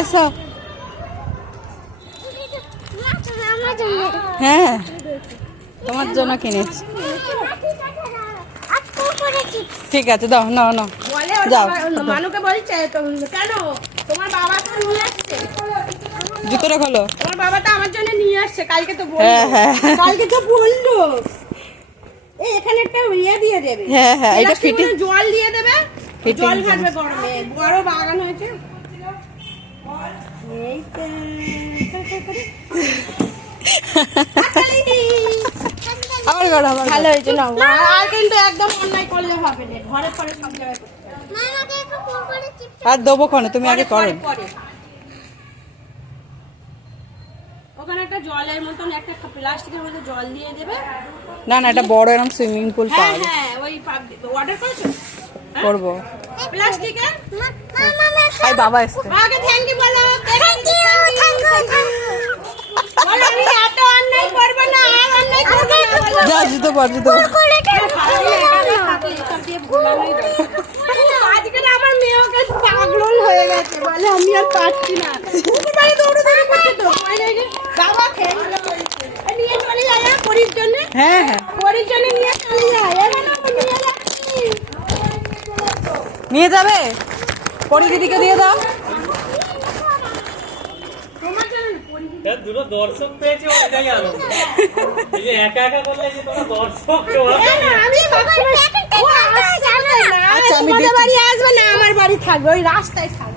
এসো। হ্যাঁ তোমার জন্য কিনেছি। ঠিক আছে দাও, নাও নাও যাও। মানুকে বলছে কেন তোমার বাবা তো নিয়ে আসছে, জুতোটা খোলো। তোমার বাবা তো আমার জন্য নিয়ে আসছে, কালকে তো হ্যাঁ হ্যাঁ কালকে তো বললো। এই এখানে একটা ইয়ে দিয়ে দেবে। হ্যাঁ হ্যাঁ এটা ফিটিং, জল দিয়ে দেবে, ফিটিং জল ঘাটবে গরমে। বড় বাগান হয়েছে। এই আবার করো আবার ভালো হয়েছে না, আর কিন্তু একদম অন্যায় করলে হবে না, ঘরে পরে সব জায়গায় করতে হবে। আর দেবো ক্ষণে, তুমি আগে করো। পরে ওখানে একটা জলের মতন একটা প্লাস্টিকের মধ্যে জল দিয়ে দেবে। না না এটা বড় এরকম সুইমিং পুল হ্যাঁ পাওয়া যায়। হ্যাঁ ওই অর্ডার করেছো করবো। প্লাস্টিকের। আই বাবা এসছে। আগে থ্যাংক ইউ বলো। বলো আমি এত অন্যায় করব না, আর অন্যায় করব না। যা জুতো পর, জুতো পর। আজকে না আমার মেয়ে ওকে পাগল হয়ে গেছে, বলে আমি আর পারছি না। উপরে দৌড়াদৌড়ি করছে তো, বাবা খেয়ে নিয়ে চলে যায় পরীর জন্য। হ্যাঁ হ্যাঁ পরীর জন্য নিয়ে চলে যায়। এখানে আমি নিয়ে যাচ্ছি। নিয়ে যাবে, পরি দিদিকে দিয়ে দাও। দুটো দর্শক পেয়েছে, ওটাই আনন্দ। এই যে একা একা করলে যে তোমরা দর্শক আমি তোমাদের বাড়ি আসবে না, আমার বাড়ি থাকবে, ওই রাস্তায় থাকবে।